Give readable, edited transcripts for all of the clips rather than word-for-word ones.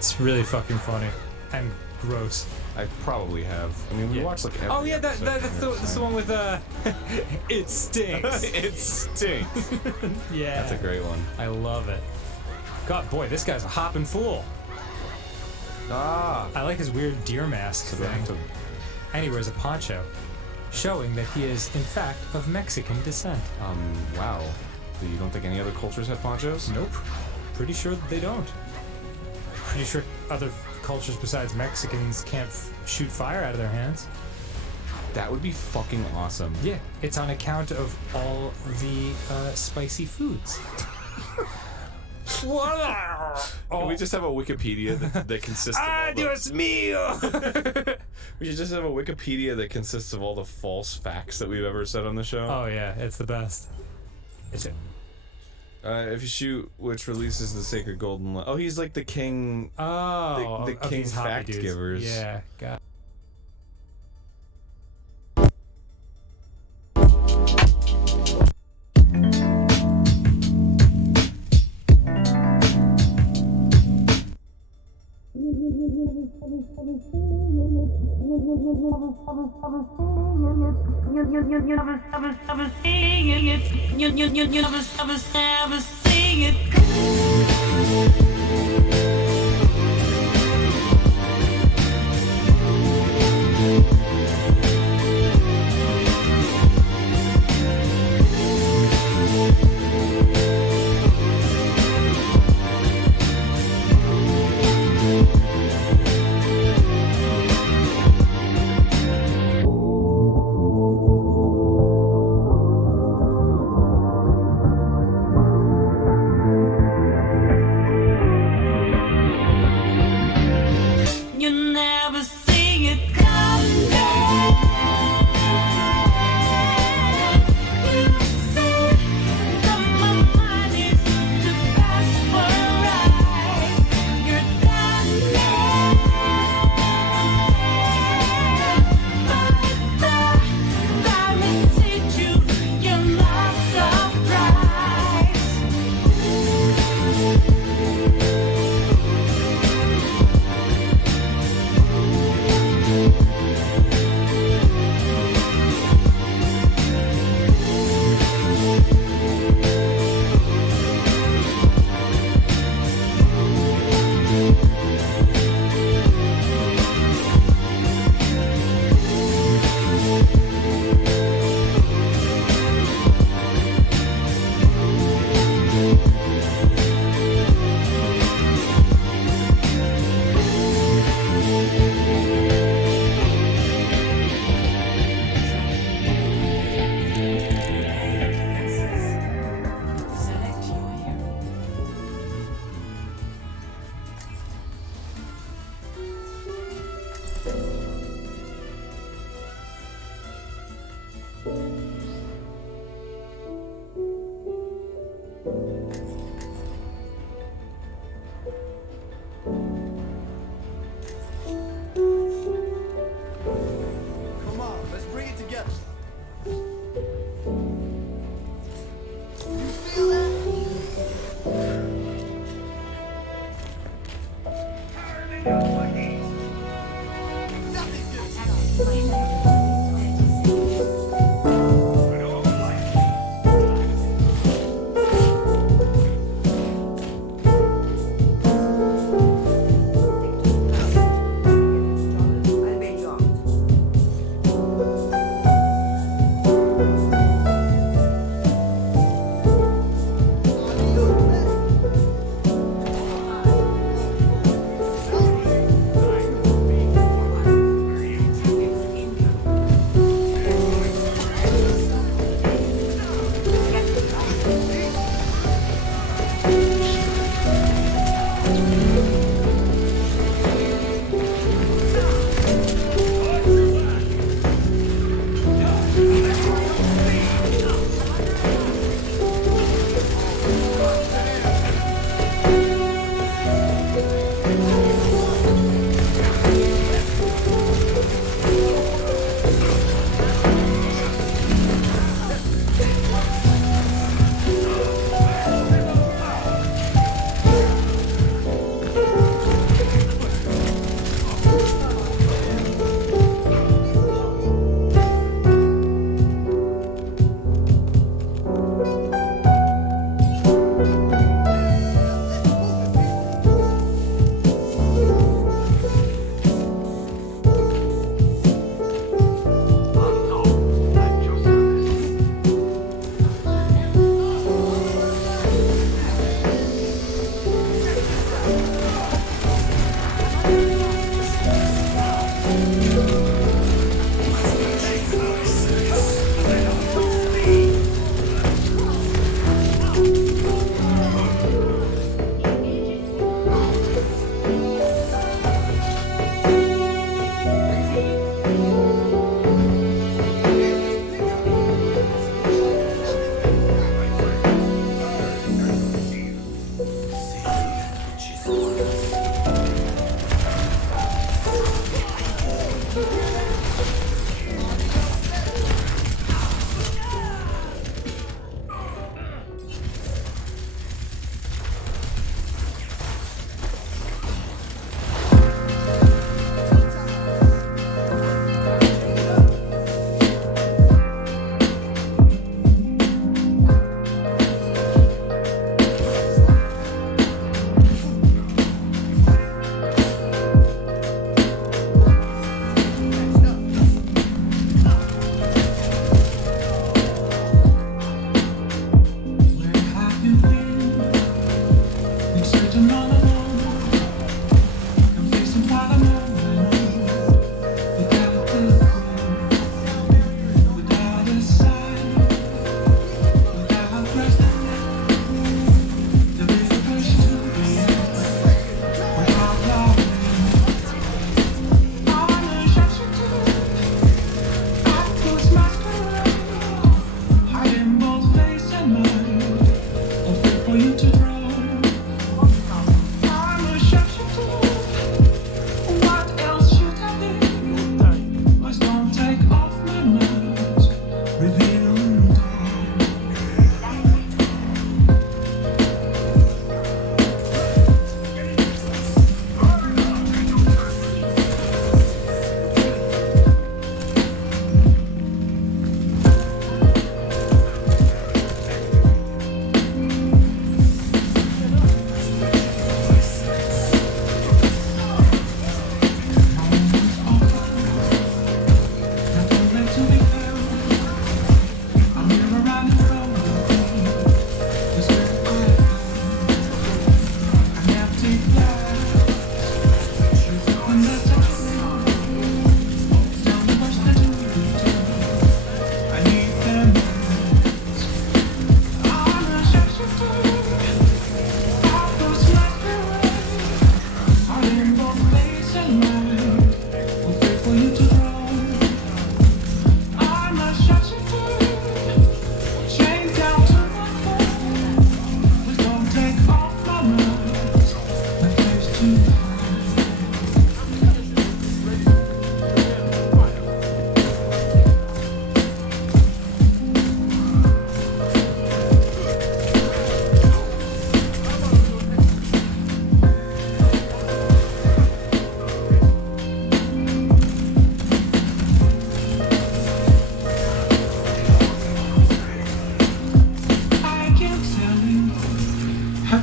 It's really fucking funny and gross. I probably have. I mean, we watched like every Oh yeah, episode that's the one with it stinks. It stinks. Yeah. That's a great one. I love it. God, boy, this guy's a hopping fool. Ah. I like his weird deer mask So thing. And he wears a poncho, showing that he is, in fact, of Mexican descent. Wow. So you don't think any other cultures have ponchos? Nope. Pretty sure that they don't. Pretty sure other cultures besides Mexicans can't shoot fire out of their hands. That would be fucking awesome. Yeah, it's on account of all the spicy foods. Can we just have a Wikipedia that consists of all Dios mío! We should just have a Wikipedia that consists of all the false facts that we've ever said on the show. Oh yeah, it's the best. It's it. If you shoot, which releases the sacred golden light. Oh, he's like the king. Oh, the of king these hoppy fact dudes. givers. Yeah, got.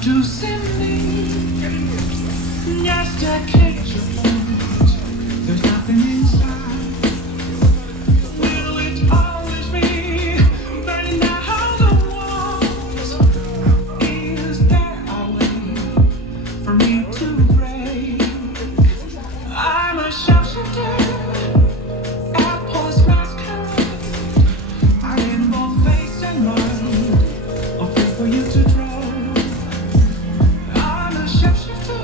to see me. Just a cage of bones. There's nothing inside. Will it always be burning down the walls? Is there a way for me to break? I'm a sharpshooter at post masquerade. I in both face and mind, a fit for you to draw. I'm a sharpshooter,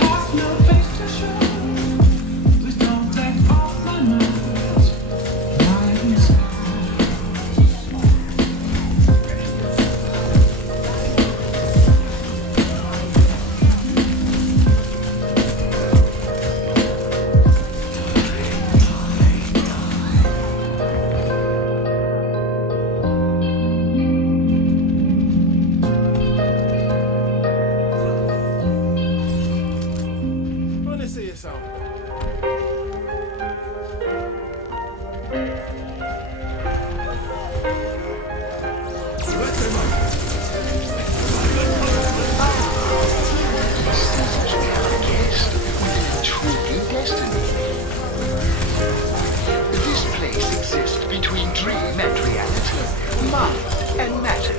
have no face to show. Please don't take off my nose, my Let me see you some. Truly destiny. This place exists between dream and reality, mind and matter.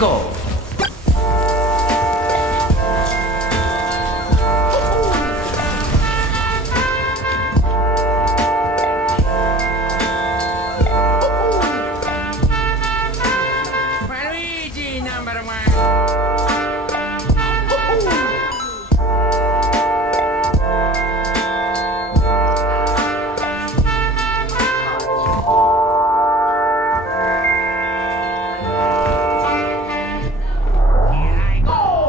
go. Luigi number one. Here I go.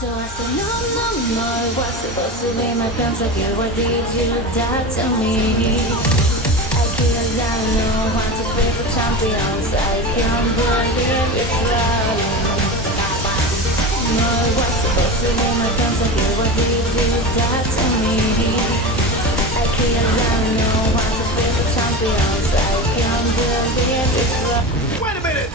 So I said, no, no, no, it was supposed to be my pentakill. Why did you die to me? I killed down, no one to play for champions. I can't believe it's running. No, it was supposed to be my pentakill. Why did you die to me? I killed down, no one to play for champions. I can't believe it's running. Wait a minute!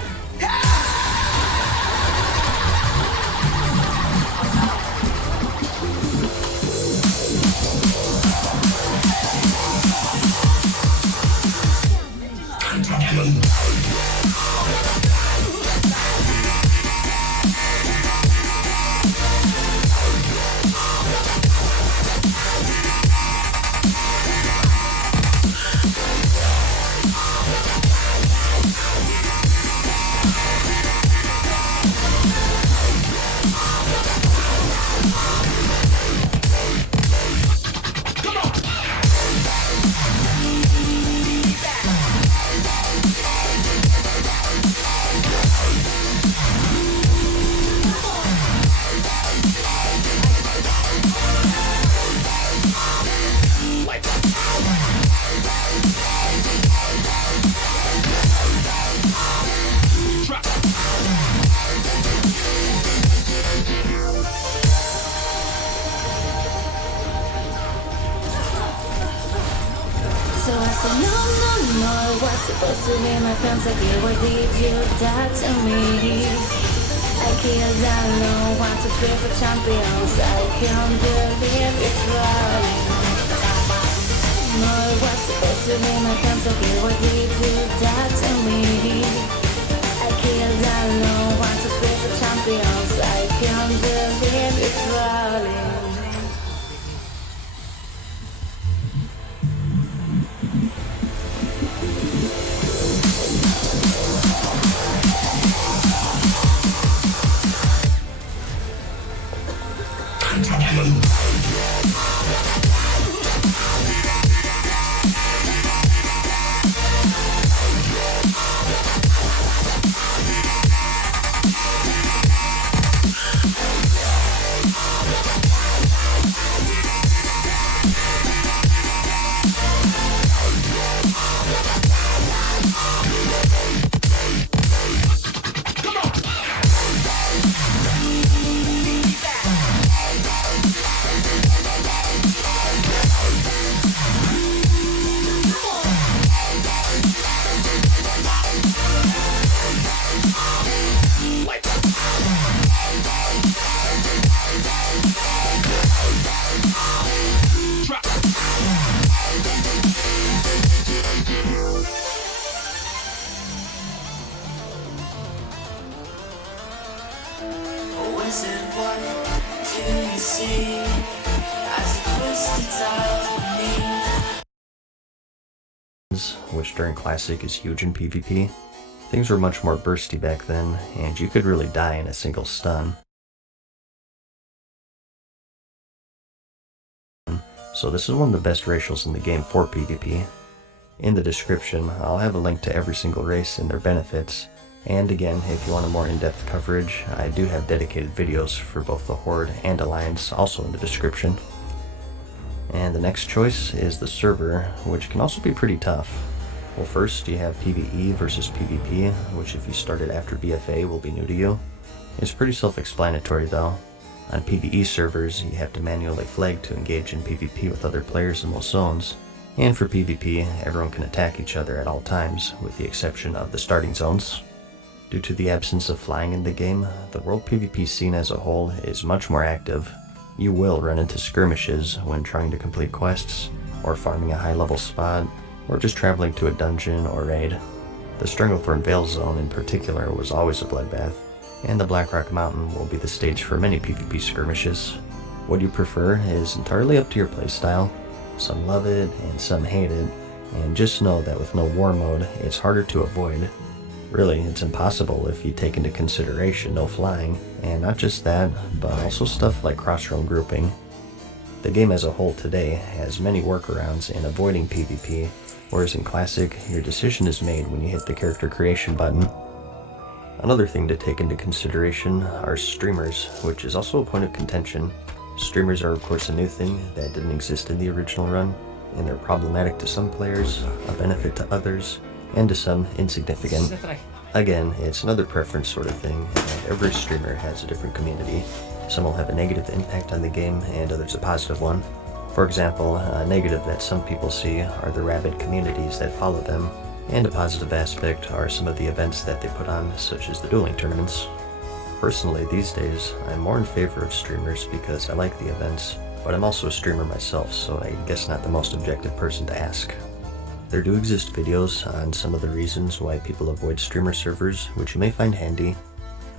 So I said, no, no, no, it was supposed to be my pentakill. Why did you die to me? I killed down, no one to play for champions. I can't believe it's running. No, it was supposed to be my pentakill. Why did you die to me? I killed down, no one to play for champions. I can't believe it's running. Wizard, what do you see as a twisted tide beneath? Which during Classic is huge in PvP. Things were much more bursty back then, and you could really die in a single stun. So this is one of the best racials in the game for PvP. In the description, I'll have a link to every single race and their benefits. And again, if you want a more in-depth coverage, I do have dedicated videos for both the Horde and Alliance, also in the description. And the next choice is the server, which can also be pretty tough. Well, first you have PvE versus PvP, which if you started after BFA will be new to you. It's pretty self-explanatory though. On PvE servers, you have to manually flag to engage in PvP with other players in most zones. And for PvP, everyone can attack each other at all times, with the exception of the starting zones. Due to the absence of flying in the game, the world PvP scene as a whole is much more active. You will run into skirmishes when trying to complete quests, or farming a high-level spot, or just traveling to a dungeon or raid. The Stranglethorn Vale zone in particular was always a bloodbath, and the Blackrock Mountain will be the stage for many PvP skirmishes. What you prefer is entirely up to your playstyle. Some love it and some hate it, and just know that with no war mode, it's harder to avoid. Really, it's impossible if you take into consideration no flying, and not just that, but also stuff like cross-realm grouping. The game as a whole today has many workarounds in avoiding PvP, whereas in Classic, your decision is made when you hit the character creation button. Another thing to take into consideration are streamers, which is also a point of contention. Streamers are of course a new thing that didn't exist in the original run, and they're problematic to some players, a benefit to others, and to some insignificant. Again, it's another preference sort of thing, and every streamer has a different community. Some will have a negative impact on the game, and others a positive one. For example, a negative that some people see are the rabid communities that follow them, and a positive aspect are some of the events that they put on, such as the dueling tournaments. Personally, these days, I'm more in favor of streamers because I like the events, but I'm also a streamer myself, so I guess not the most objective person to ask. There do exist videos on some of the reasons why people avoid streamer servers, which you may find handy.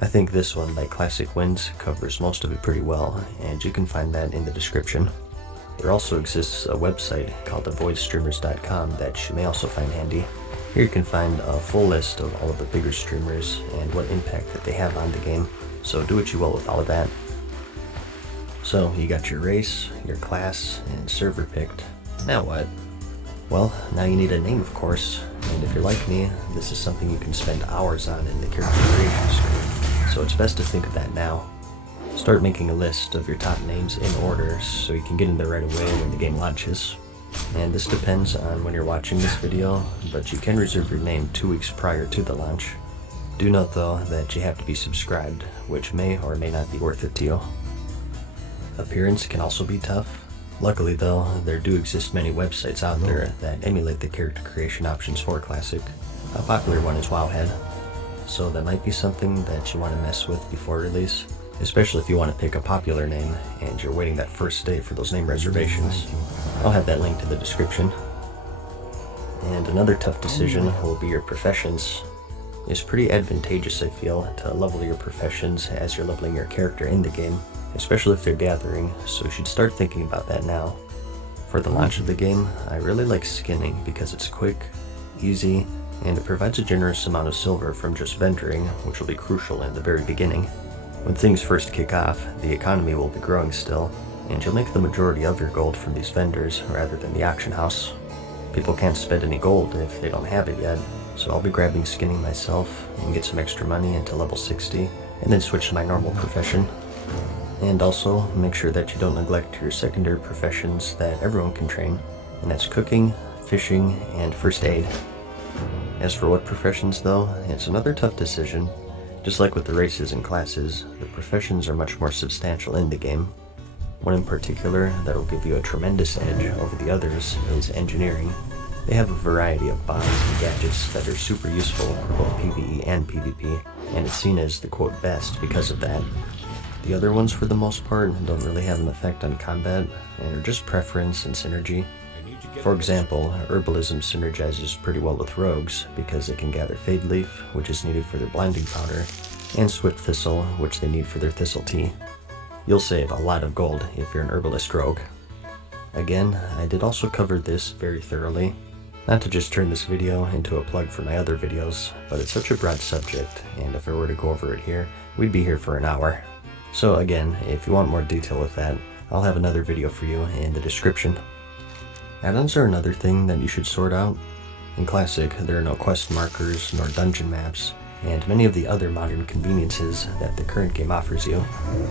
I think this one by Classic Wins covers most of it pretty well, and you can find that in the description. There also exists a website called avoidstreamers.com that you may also find handy. Here you can find a full list of all of the bigger streamers and what impact that they have on the game, so do what you will with all of that. So you got your race, your class, and server picked. Now what? Well, now you need a name of course, and if you're like me, this is something you can spend hours on in the character creation screen, so it's best to think of that now. Start making a list of your top names in order so you can get in there right away when the game launches. And this depends on when you're watching this video, but you can reserve your name 2 weeks prior to the launch. Do note though that you have to be subscribed, which may or may not be worth it to you. Appearance can also be tough. Luckily though, there do exist many websites out there that emulate the character creation options for Classic. A popular one is Wowhead. So that might be something that you want to mess with before release, especially if you want to pick a popular name and you're waiting that first day for those name reservations. I'll have that linked in the description. And another tough decision will be your professions. It's pretty advantageous, I feel, to level your professions as you're leveling your character in the game, especially if they're gathering, so you should start thinking about that now. For the launch of the game, I really like skinning because it's quick, easy, and it provides a generous amount of silver from just vendoring, which will be crucial in the very beginning. When things first kick off, the economy will be growing still, and you'll make the majority of your gold from these vendors rather than the auction house. People can't spend any gold if they don't have it yet, so I'll be grabbing skinning myself and get some extra money into level 60, and then switch to my normal profession. And also, make sure that you don't neglect your secondary professions that everyone can train, and that's cooking, fishing, and first aid. As for what professions though, it's another tough decision. Just like with the races and classes, the professions are much more substantial in the game. One in particular that will give you a tremendous edge over the others is engineering. They have a variety of bombs and gadgets that are super useful for both PvE and PvP, and it's seen as the quote best because of that. The other ones for the most part don't really have an effect on combat, and are just preference and synergy. For example, herbalism synergizes pretty well with rogues because they can gather Fade Leaf, which is needed for their blinding powder, and Swift Thistle, which they need for their Thistle Tea. You'll save a lot of gold if you're an herbalist rogue. Again, I did also cover this very thoroughly. Not to just turn this video into a plug for my other videos, but it's such a broad subject, and if I were to go over it here, we'd be here for an hour. So again, if you want more detail with that, I'll have another video for you in the description. Add-ons are another thing that you should sort out. In Classic, there are no quest markers nor dungeon maps, and many of the other modern conveniences that the current game offers you.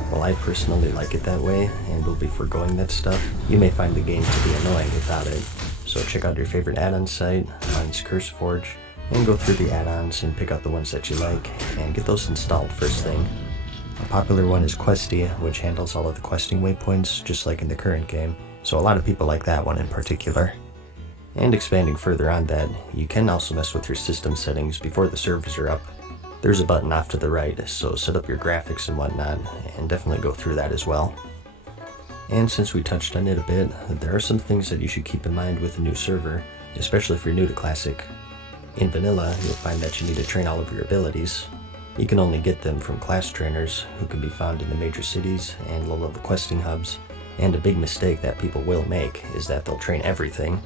While I personally like it that way, and will be foregoing that stuff, you may find the game to be annoying without it. So check out your favorite add-on site, mine's CurseForge, and go through the add-ons and pick out the ones that you like, and get those installed first thing. A popular one is Questy, which handles all of the questing waypoints, just like in the current game, so a lot of people like that one in particular. And expanding further on that, you can also mess with your system settings before the servers are up. There's a button off to the right, so set up your graphics and whatnot, and definitely go through that as well. And since we touched on it a bit, there are some things that you should keep in mind with a new server, especially if you're new to Classic. In Vanilla, you'll find that you need to train all of your abilities. You can only get them from class trainers, who can be found in the major cities and low-level questing hubs, and a big mistake that people will make is that they'll train everything.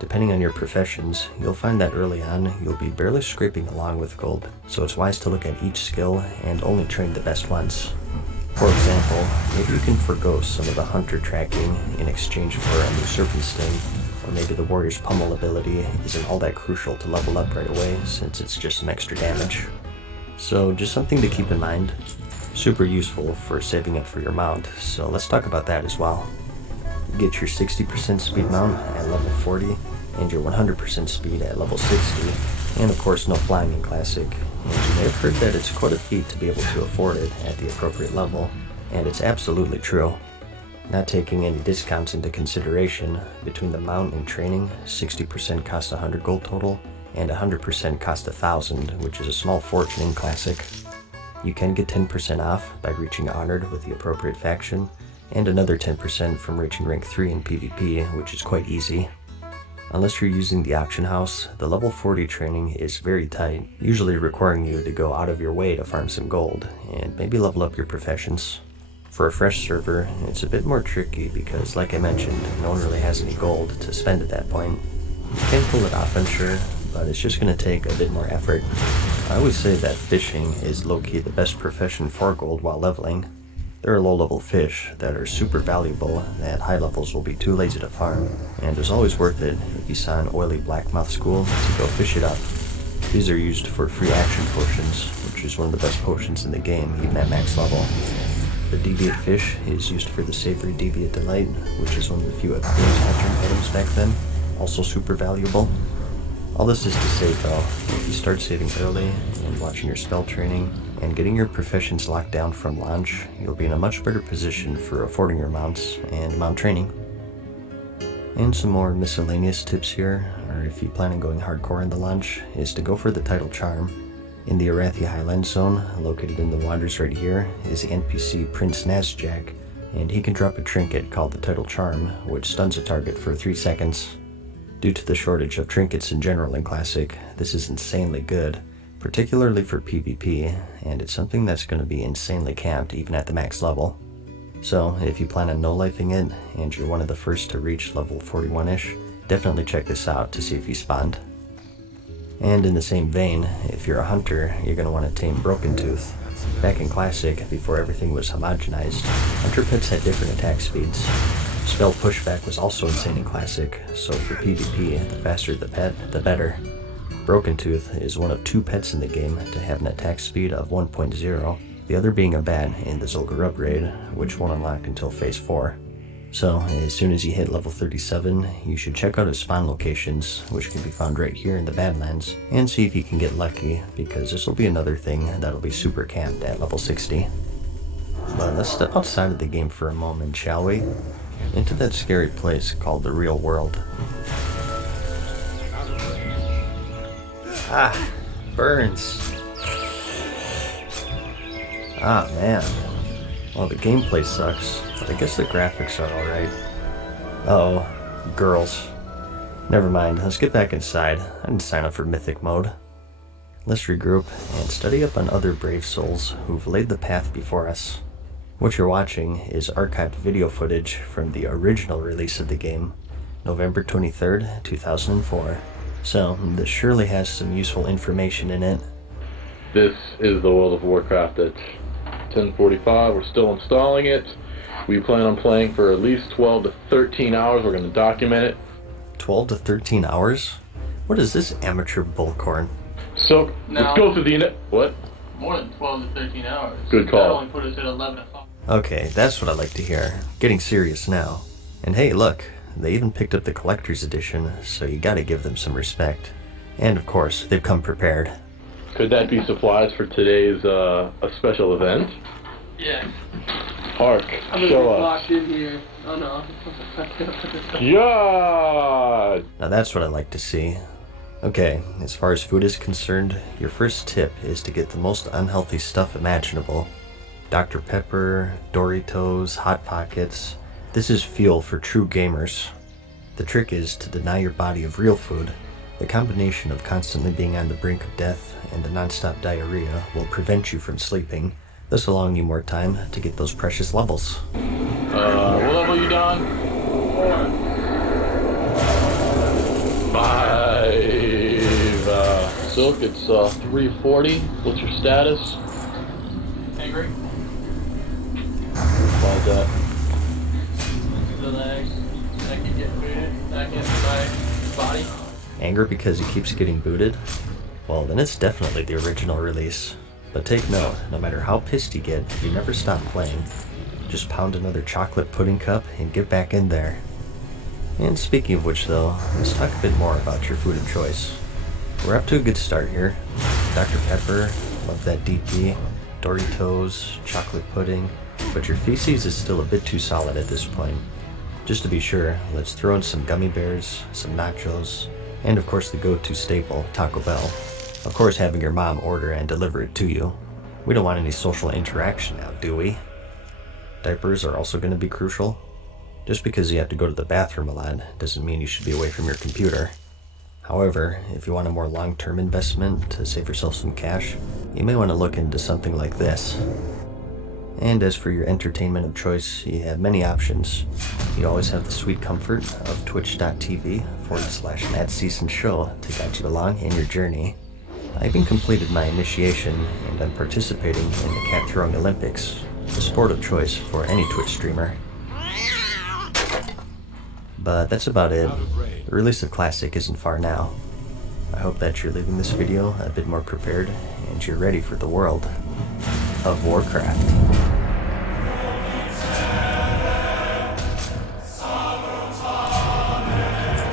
Depending on your professions, you'll find that early on you'll be barely scraping along with gold, so it's wise to look at each skill and only train the best ones. For example, maybe you can forgo some of the hunter tracking in exchange for a new serpent sting, or maybe the warrior's pummel ability isn't all that crucial to level up right away since it's just some extra damage. So just something to keep in mind. Super useful for saving up for your mount, so let's talk about that as well. Get your 60% speed mount at level 40 and your 100% speed at level 60, and of course no flying in Classic. And you may have heard that it's quite a feat to be able to afford it at the appropriate level, and it's absolutely true. Not taking any discounts into consideration, between the mount and training, 60% costs 100 gold total, and 100% costs 1,000, which is a small fortune in Classic. You can get 10% off by reaching Honored with the appropriate faction, and another 10% from reaching rank 3 in PvP, which is quite easy. Unless you're using the auction house, the level 40 training is very tight, usually requiring you to go out of your way to farm some gold, and maybe level up your professions. For a fresh server, it's a bit more tricky because, like I mentioned, no one really has any gold to spend at that point. You can pull it off, I'm sure, but it's just going to take a bit more effort. I always say that fishing is low-key the best profession for gold while leveling. There are low-level fish that are super valuable that high levels will be too lazy to farm, and it's always worth it if you saw an oily blackmouth school to go fish it up. These are used for free action potions, which is one of the best potions in the game, even at max level. The deviate fish is used for the savory deviate delight, which is one of the few appearance altering items back then, also super valuable. All this is to say though, if you start saving early and watching your spell training and getting your professions locked down from launch, you'll be in a much better position for affording your mounts and mount training. And some more miscellaneous tips here, or if you plan on going hardcore in the launch, is to go for the title charm. In the Arathi Highland Zone, located in the Wanders right here, is the NPC Prince Nazjack, and he can drop a trinket called the Title Charm, which stuns a target for 3 seconds. Due to the shortage of trinkets in general in Classic, this is insanely good, particularly for PvP, and it's something that's going to be insanely camped even at the max level. So if you plan on no-lifing it, and you're one of the first to reach level 41-ish, definitely check this out to see if you spawned. And in the same vein, if you're a hunter, you're going to want to tame Broken Tooth. Back in Classic, before everything was homogenized, hunter pets had different attack speeds. Spell pushback was also insane in Classic, so for PvP, the faster the pet, the better. Broken Tooth is one of 2 pets in the game to have an attack speed of 1.0, the other being a bat in the Zul'Gurub upgrade, which won't unlock until Phase 4. So, as soon as you hit level 37, you should check out his spawn locations, which can be found right here in the Badlands, and see if you can get lucky, because this will be another thing that'll be super camped at level 60. But let's step outside of the game for a moment, shall we? Into that scary place called the real world. Ah, burns. Ah, man. Well, the gameplay sucks, but I guess the graphics are alright. Uh-oh, girls. Never mind, let's get back inside. I didn't sign up for Mythic mode. Let's regroup and study up on other brave souls who've laid the path before us. What you're watching is archived video footage from the original release of the game, November 23rd, 2004. So, this surely has some useful information in it. This is the World of Warcraft at 10:45. We're still installing it. We plan on playing for at least 12 to 13 hours. We're going to document it. 12 to 13 hours? What is this amateur bullcorn? So, let's go through the... What? More than 12 to 13 hours. Good call. That only put us at 11 o'clock. Okay, that's what I like to hear. Getting serious now. And hey, look, they even picked up the collector's edition, so you gotta give them some respect. And of course, they've come prepared. Could that be supplies for today's a special event? Yeah. Hark, I'm show us. locked in here. Oh no. Yeah! Now that's what I like to see. Okay, as far as food is concerned, your first tip is to get the most unhealthy stuff imaginable. Dr. Pepper, Doritos, Hot Pockets. This is fuel for true gamers. The trick is to deny your body of real food. The combination of constantly being on the brink of death and the non-stop diarrhea will prevent you from sleeping, thus allowing you more time to get those precious levels. What level you done? 5. Silk, it's 340. What's your status? Angry. Why is that? The legs. I keep getting booted back into my body. Anger because he keeps getting booted? Well, then it's definitely the original release. But take note, no matter how pissed you get, you never stop playing. Just pound another chocolate pudding cup and get back in there. And speaking of which though, let's talk a bit more about your food of choice. We're up to a good start here. Dr. Pepper, love that DP, Doritos, chocolate pudding, but your feces is still a bit too solid at this point. Just to be sure, let's throw in some gummy bears, some nachos, and of course the go-to staple, Taco Bell. Of course having your mom order and deliver it to you. We don't want any social interaction now, do we? Diapers are also going to be crucial. Just because you have to go to the bathroom a lot doesn't mean you should be away from your computer. However, if you want a more long-term investment to save yourself some cash, you may want to look into something like this. And as for your entertainment of choice, you have many options. You always have the sweet comfort of twitch.tv/MattSeasonShow to guide you along in your journey. I even completed my initiation and I'm participating in the cat throwing Olympics, the sport of choice for any Twitch streamer. But that's about it. The release of Classic isn't far now. I hope that you're leaving this video a bit more prepared and you're ready for the world of Warcraft.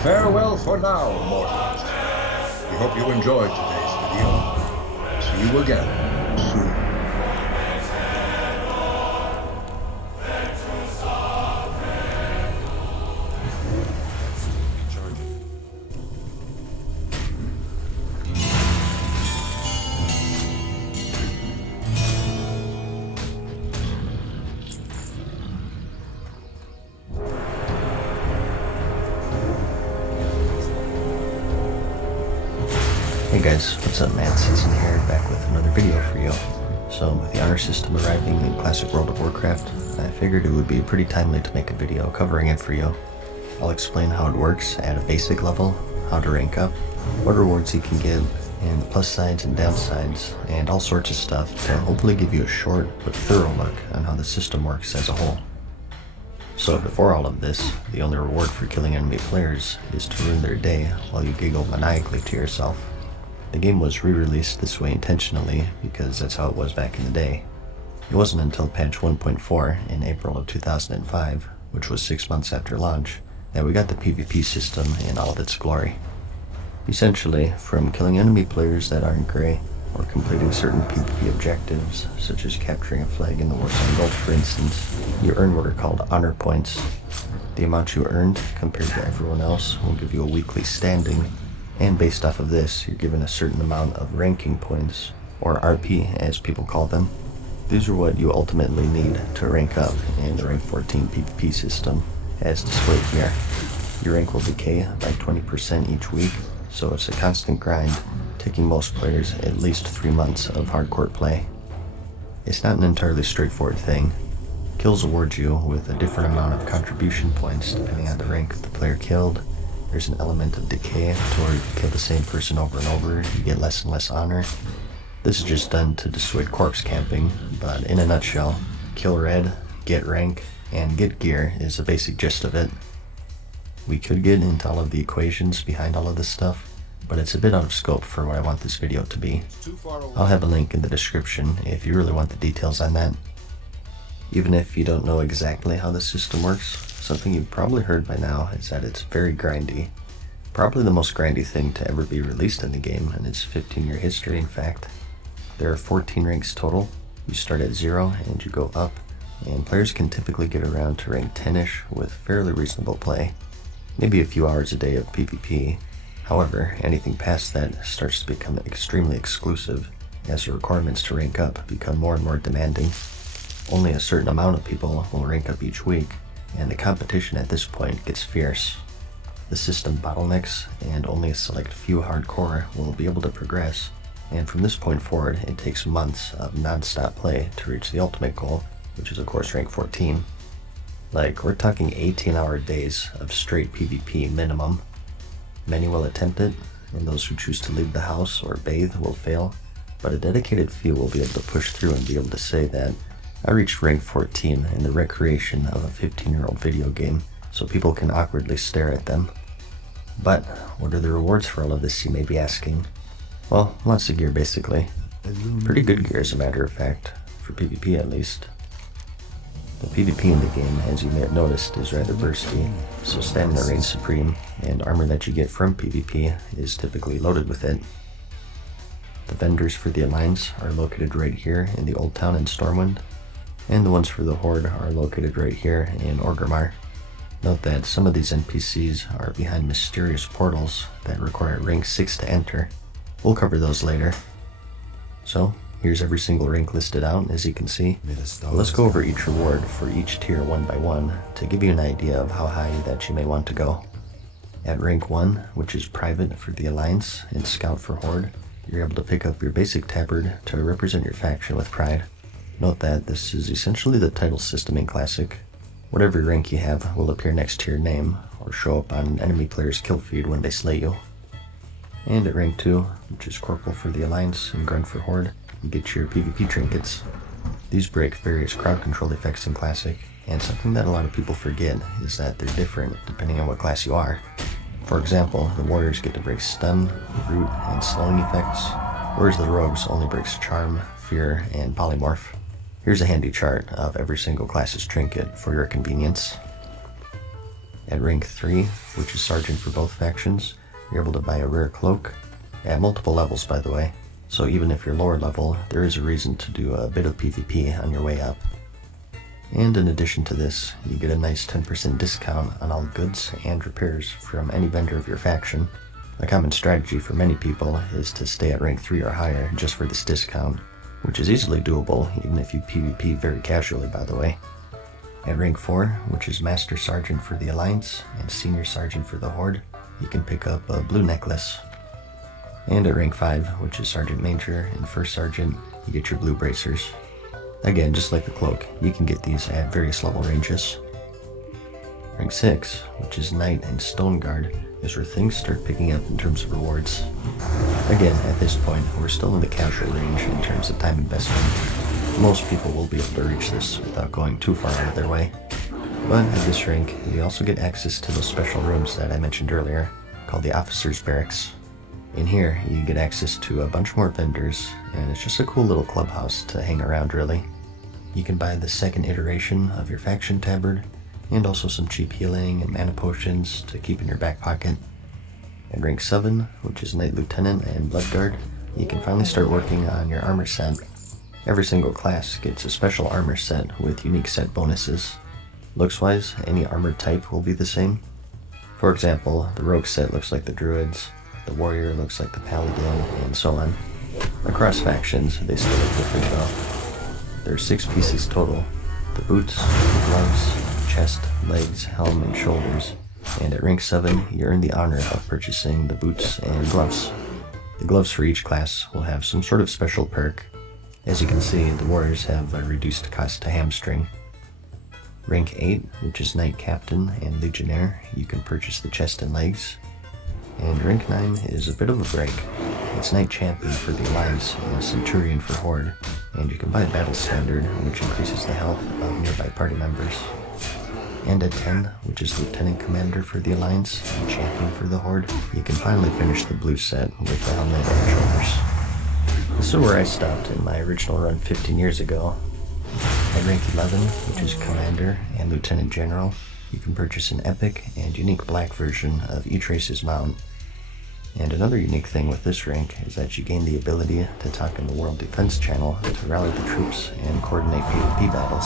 Farewell for now, mortals. We hope you enjoyed today's video. See you again soon. Hey guys, what's up? Matt Season here, back with another video for you. So, with the honor system arriving in Classic World of Warcraft, I figured it would be pretty timely to make a video covering it for you. I'll explain how it works at a basic level, how to rank up, what rewards you can get, and the plus sides and downsides, and all sorts of stuff to hopefully give you a short but thorough look on how the system works as a whole. So before all of this, the only reward for killing enemy players is to ruin their day while you giggle maniacally to yourself. The game was re-released this way intentionally because that's how it was back in the day. It wasn't until patch 1.4 in April of 2005, which was 6 months after launch, that we got the PvP system in all of its glory. Essentially, from killing enemy players that aren't grey, or completing certain PvP objectives, such as capturing a flag in the Warzone Gulch for instance, you earn what are called honor points. The amount you earned compared to everyone else will give you a weekly standing, and based off of this, you're given a certain amount of ranking points, or RP as people call them. These are what you ultimately need to rank up in the rank 14 PvP system, as displayed here. Your rank will decay by 20% each week, so it's a constant grind, taking most players at least 3 months of hardcore play. It's not an entirely straightforward thing. Kills award you with a different amount of contribution points depending on the rank of the player killed. There's an element of decay to where if you kill the same person over and over, you get less and less honor. This is just done to dissuade corpse camping, but in a nutshell, kill red, get rank, and get gear is the basic gist of it. We could get into all of the equations behind all of this stuff, but it's a bit out of scope for what I want this video to be. I'll have a link in the description if you really want the details on that. Even if you don't know exactly how the system works, something you've probably heard by now is that it's very grindy. Probably the most grindy thing to ever be released in the game in its 15-year history, in fact. There are 14 ranks total. You start at 0 and you go up, and players can typically get around to rank 10-ish with fairly reasonable play. Maybe a few hours a day of PvP. However, anything past that starts to become extremely exclusive as the requirements to rank up become more and more demanding. Only a certain amount of people will rank up each week, and the competition at this point gets fierce. The system bottlenecks, and only a select few hardcore will be able to progress, and from this point forward it takes months of non-stop play to reach the ultimate goal, which is of course rank 14. Like, we're talking 18-hour days of straight PvP minimum. Many will attempt it, and those who choose to leave the house or bathe will fail, but a dedicated few will be able to push through and be able to say that I reached rank 14 in the recreation of a 15-year-old video game, so people can awkwardly stare at them. But what are the rewards for all of this, you may be asking? Well, lots of gear basically. Pretty good gear as a matter of fact, for PvP at least. The PvP in the game, as you may have noticed, is rather bursty, so stamina reigns supreme, and armor that you get from PvP is typically loaded with it. The vendors for the Alliance are located right here in the Old Town in Stormwind, and the ones for the Horde are located right here in Orgrimmar. Note that some of these NPCs are behind mysterious portals that require rank 6 to enter. We'll cover those later. So, here's every single rank listed out, as you can see. Let's go over each reward for each tier one by one to give you an idea of how high that you may want to go. At rank 1, which is Private for the Alliance and Scout for Horde, you're able to pick up your basic tabard to represent your faction with pride. Note that this is essentially the title system in Classic. Whatever rank you have will appear next to your name, or show up on an enemy player's kill feed when they slay you. And at rank 2, which is Corporal for the Alliance and Grunt for Horde, you get your PvP trinkets. These break various crowd control effects in Classic, and something that a lot of people forget is that they're different depending on what class you are. For example, the Warriors get to break stun, root, and slowing effects, whereas the Rogues only breaks charm, fear, and polymorph. Here's a handy chart of every single class's trinket for your convenience. At rank 3, which is Sergeant for both factions, you're able to buy a rare cloak, at multiple levels by the way, so even if you're lower level, there is a reason to do a bit of PvP on your way up. And in addition to this, you get a nice 10% discount on all goods and repairs from any vendor of your faction. A common strategy for many people is to stay at rank 3 or higher just for this discount, which is easily doable even if you PvP very casually by the way. At rank 4, which is Master Sergeant for the Alliance and Senior Sergeant for the Horde, you can pick up a blue necklace. And at rank 5, which is Sergeant Major and First Sergeant, you get your blue bracers. Again, just like the cloak, you can get these at various level ranges. Rank 6, which is Knight and Stone Guard, is where things start picking up in terms of rewards. Again, at this point, we're still in the casual range in terms of time investment. Most people will be able to reach this without going too far out of their way. But at this rank, you also get access to those special rooms that I mentioned earlier, called the Officers' Barracks. In here, you get access to a bunch more vendors, and it's just a cool little clubhouse to hang around really. You can buy the second iteration of your faction tabard, and also some cheap healing and mana potions to keep in your back pocket. At rank 7, which is Knight Lieutenant and Bloodguard, you can finally start working on your armor set. Every single class gets a special armor set with unique set bonuses. Looks-wise, any armor type will be the same. For example, the Rogue set looks like the Druids, the Warrior looks like the Paladin, and so on. Across factions, they still look different though. There are 6 pieces total: the boots, the gloves, chest, legs, helm, and shoulders. And at rank 7, you earn the honor of purchasing the boots and gloves. The gloves for each class will have some sort of special perk. As you can see, the Warriors have a reduced cost to hamstring. Rank 8, which is Knight Captain and Legionnaire, you can purchase the chest and legs. And rank 9 is a bit of a break. It's Knight Champion for the Alliance and Centurion for Horde, and you can buy Battle Standard, which increases the health of nearby party members. And at 10, which is Lieutenant Commander for the Alliance and Champion for the Horde, you can finally finish the blue set with the helmet and shoulders. This is where I stopped in my original run 15 years ago. At rank 11, which is Commander and Lieutenant General, you can purchase an epic and unique black version of each race's mount. And another unique thing with this rank is that you gain the ability to talk in the World Defense channel to rally the troops and coordinate PvP battles.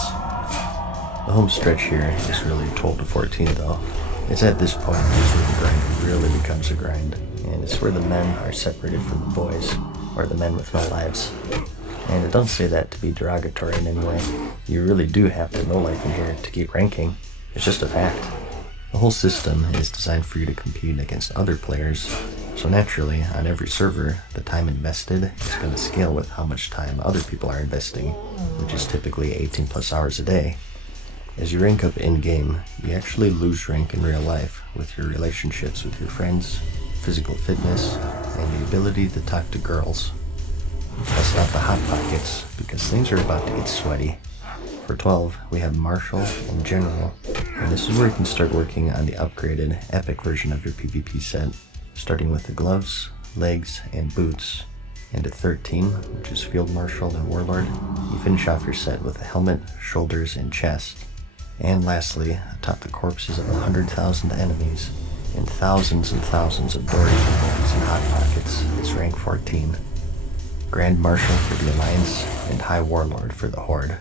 The home stretch here is really 12 to 14 though. It's at this point where the grind really becomes a grind, and it's where the men are separated from the boys, or the men with no lives. And I don't say that to be derogatory in any way. You really do have to know life in here to keep ranking. It's just a fact. The whole system is designed for you to compete against other players, so naturally, on every server, the time invested is going to scale with how much time other people are investing, which is typically 18 plus hours a day. As you rank up in-game, you actually lose rank in real life with your relationships with your friends, physical fitness, and the ability to talk to girls. That's not the hot pockets, because things are about to get sweaty. For 12, we have Marshal and General, and this is where you can start working on the upgraded epic version of your PvP set, starting with the gloves, legs, and boots. and at 13, which is Field Marshal and Warlord, you finish off your set with the helmet, shoulders, and chest. And lastly, atop the corpses of 100,000 enemies and thousands of dory bones and hot pockets is rank 14. Grand Marshal for the Alliance and High Warlord for the Horde.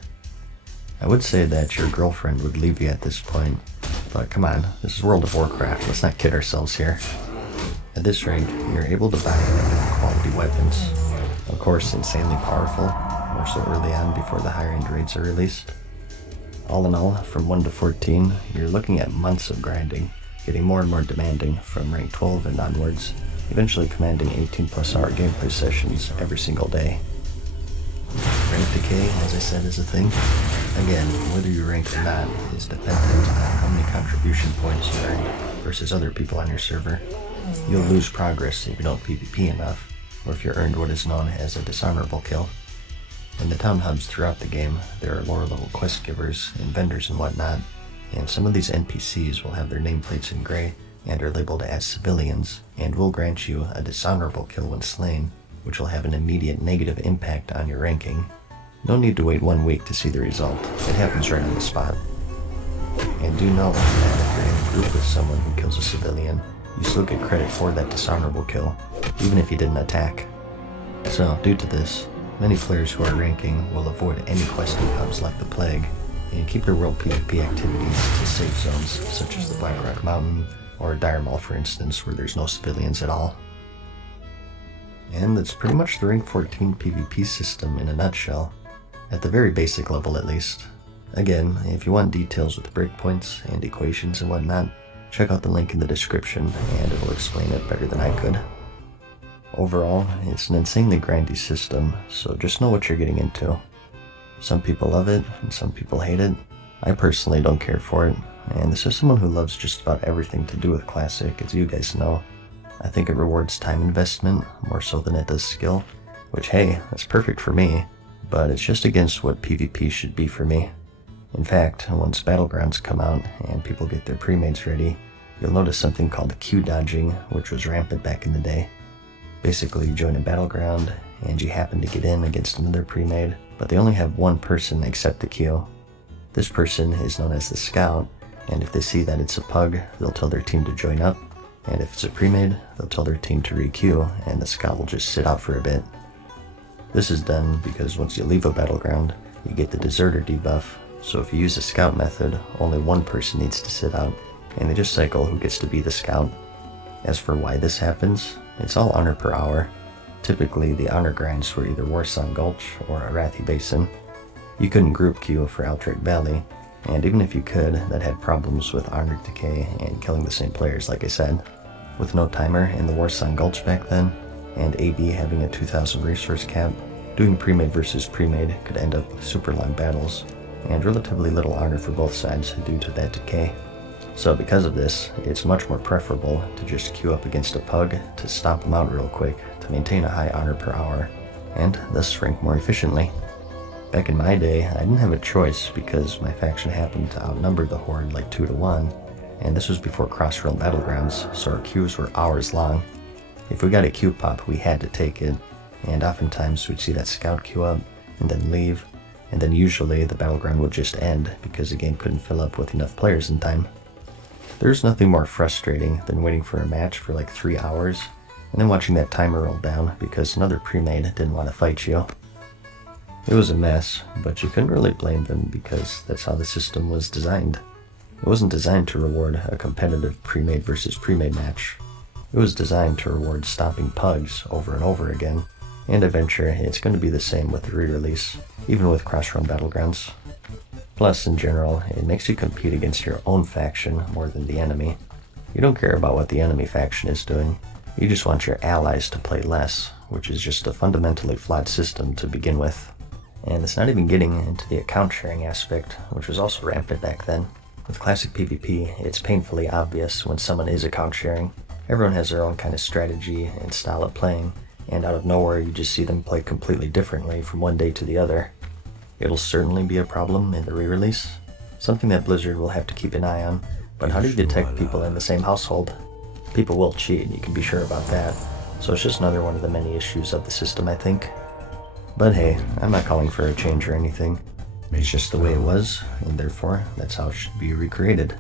I would say that your girlfriend would leave you at this point, but come on, this is World of Warcraft, let's not kid ourselves here. At this rank, you're able to buy quality weapons. Of course, insanely powerful, more so early on before the higher end raids are released. All in all, from 1 to 14, you're looking at months of grinding, getting more and more demanding from rank 12 and onwards, eventually commanding 18+ hour gameplay sessions every single day. Rank decay, as I said, is a thing. Again, whether you rank or not is dependent on how many contribution points you earn versus other people on your server. You'll lose progress if you don't PvP enough, or if you earned what is known as a dishonorable kill. In the town hubs throughout the game, there are lower level quest givers and vendors and whatnot, and some of these NPCs will have their nameplates in gray and are labeled as civilians, and will grant you a dishonorable kill when slain, which will have an immediate negative impact on your ranking. No need to wait 1 week to see the result, it happens right on the spot. And do know that if you're in a group with someone who kills a civilian, you still get credit for that dishonorable kill, even if you didn't attack. So, due to this, many players who are ranking will avoid any questing hubs like the Plague, and keep their world PvP activities to safe zones such as the Blackrock Mountain, or Dire Maul for instance, where there's no civilians at all. And that's pretty much the rank 14 PvP system in a nutshell, at the very basic level at least. Again, if you want details with breakpoints and equations and whatnot, check out the link in the description and it will explain it better than I could. Overall, it's an insanely grindy system, so just know what you're getting into. Some people love it, and some people hate it. I personally don't care for it, and this is someone who loves just about everything to do with Classic, as you guys know. I think it rewards time investment, more so than it does skill, which hey, that's perfect for me, but it's just against what PvP should be for me. In fact, once Battlegrounds come out and people get their pre-mades ready, you'll notice something called queue dodging, which was rampant back in the day. Basically, you join a battleground, and you happen to get in against another pre-made, but they only have one person accept the queue. This person is known as the scout, and if they see that it's a pug, they'll tell their team to join up, and if it's a pre-made, they'll tell their team to re-queue, and the scout will just sit out for a bit. This is done because once you leave a battleground, you get the deserter debuff, so if you use the scout method, only one person needs to sit out, and they just cycle who gets to be the scout. As for why this happens, it's all honor per hour. Typically, the honor grinds were either Warsong Gulch or Arathi Basin. You couldn't group queue for Altric Valley, and even if you could, that had problems with honor decay and killing the same players like I said. With no timer in the Warsong Gulch back then, and AB having a 2000 resource cap, doing pre-made versus pre-made could end up with super long battles, and relatively little honor for both sides due to that decay. So because of this, it's much more preferable to just queue up against a pug to stomp them out real quick to maintain a high honor per hour, and thus rank more efficiently. Back in my day, I didn't have a choice because my faction happened to outnumber the Horde like 2 to 1, and this was before Crossrail Battlegrounds, so our queues were hours long. If we got a queue pop, we had to take it, and oftentimes we'd see that scout queue up, and then leave, and then usually the battleground would just end because the game couldn't fill up with enough players in time. There's nothing more frustrating than waiting for a match for like 3 hours, and then watching that timer roll down because another pre-made didn't want to fight you. It was a mess, but you couldn't really blame them because that's how the system was designed. It wasn't designed to reward a competitive pre-made versus pre-made match. It was designed to reward stomping pugs over and over again, and I venture it's going to be the same with the re-release, even with Crossrun Battlegrounds. Plus, in general, it makes you compete against your own faction more than the enemy. You don't care about what the enemy faction is doing, you just want your allies to play less, which is just a fundamentally flawed system to begin with. And it's not even getting into the account sharing aspect, which was also rampant back then. With classic PvP, it's painfully obvious when someone is account sharing. Everyone has their own kind of strategy and style of playing, and out of nowhere you just see them play completely differently from one day to the other. It'll certainly be a problem in the re-release, something that Blizzard will have to keep an eye on, but how do you detect people in the same household? People will cheat, you can be sure about that, So it's just another one of the many issues of the system, I think. But hey, I'm not calling for a change or anything. It's just the way it was, and therefore, that's how it should be recreated.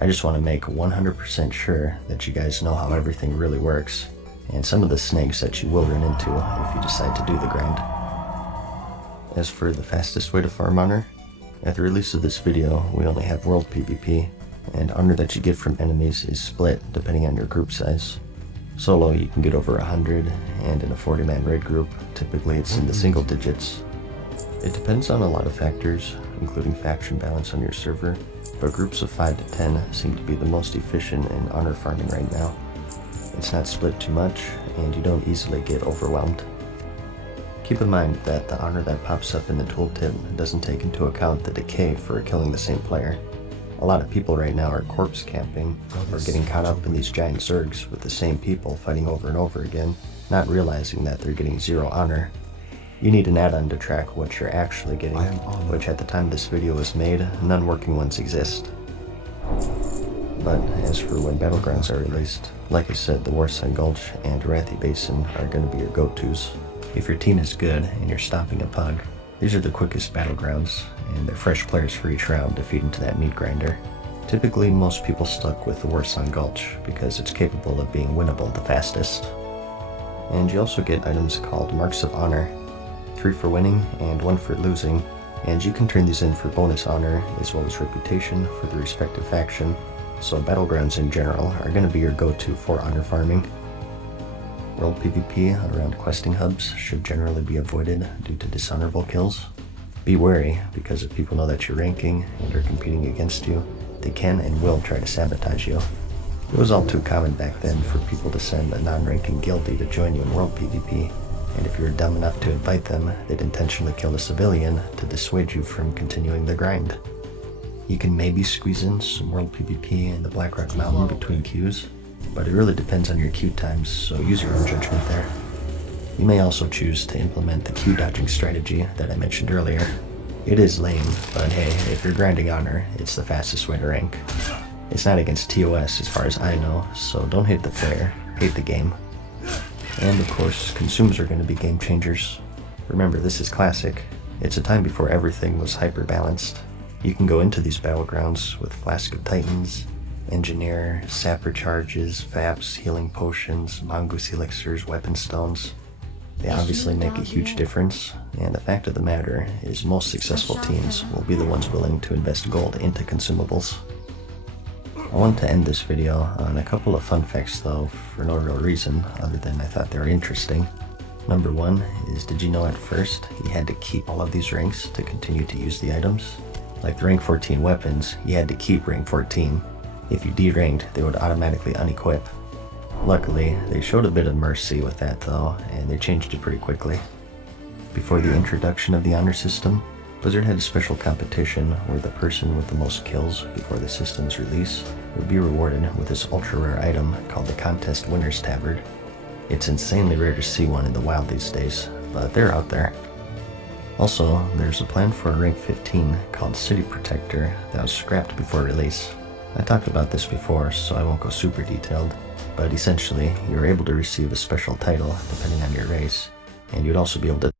I just want to make 100% sure that you guys know how everything really works, and some of the snags that you will run into if you decide to do the grind. As for the fastest way to farm honor, at the release of this video, we only have world PvP, and honor that you get from enemies is split depending on your group size. Solo, you can get over 100, and in a 40-man raid group, typically it's in the single digits. It depends on a lot of factors, including faction balance on your server, but groups of 5 to 10 seem to be the most efficient in honor farming right now. It's not split too much, and you don't easily get overwhelmed. Keep in mind that the honor that pops up in the tooltip doesn't take into account the decay for killing the same player. A lot of people right now are corpse camping, or getting caught up in these giant zergs with the same people fighting over and over again, not realizing that they're getting 0 honor. You need an add-on to track what you're actually getting, which at the time this video was made, none working ones exist. But as for when Battlegrounds are released, like I said, the Warsun Gulch and Arathi Basin are going to be your go-tos. If your team is good and you're stopping a pug, these are the quickest Battlegrounds, and they're fresh players for each round to feed into that meat grinder. Typically, most people stuck with the Warsun Gulch because it's capable of being winnable the fastest. And you also get items called Marks of Honor, 3 for winning and 1 for losing, and you can turn these in for bonus honor as well as reputation for the respective faction, so Battlegrounds in general are going to be your go-to for honor farming. World PvP around questing hubs should generally be avoided due to dishonorable kills. Be wary, because if people know that you're ranking and are competing against you, they can and will try to sabotage you. It was all too common back then for people to send a non-ranking guildie to join you in World PvP, and if you were dumb enough to invite them, they'd intentionally kill a civilian to dissuade you from continuing the grind. You can maybe squeeze in some World PvP in the Blackrock Mountain between queues, but it really depends on your queue times, so use your own judgment there. You may also choose to implement the queue dodging strategy that I mentioned earlier. It is lame, but hey, if you're grinding honor, it's the fastest way to rank. It's not against TOS as far as I know, so don't hate the player, hate the game. And of course, consumes are going to be game changers. Remember, this is classic. It's a time before everything was hyper-balanced. You can go into these battlegrounds with Flask of Titans, Engineer, Sapper Charges, Vaps, Healing Potions, Mongoose Elixirs, Weapon Stones. They obviously make a huge difference, and the fact of the matter is most successful teams will be the ones willing to invest gold into consumables. I want to end this video on a couple of fun facts though, for no real reason other than I thought they were interesting. Number 1 is, did you know at first you had to keep all of these ranks to continue to use the items? Like the rank 14 weapons, you had to keep rank 14. If you deranked, they would automatically unequip. Luckily, they showed a bit of mercy with that though, and they changed it pretty quickly. Before the introduction of the honor system, Blizzard had a special competition where the person with the most kills before the system's release would be rewarded with this ultra-rare item called the Contest Winner's Tabard. It's insanely rare to see one in the wild these days, but they're out there. Also, there's a plan for a rank 15 called City Protector that was scrapped before release. I talked about this before, so I won't go super detailed, but essentially, you're able to receive a special title depending on your race, and you'd also be able to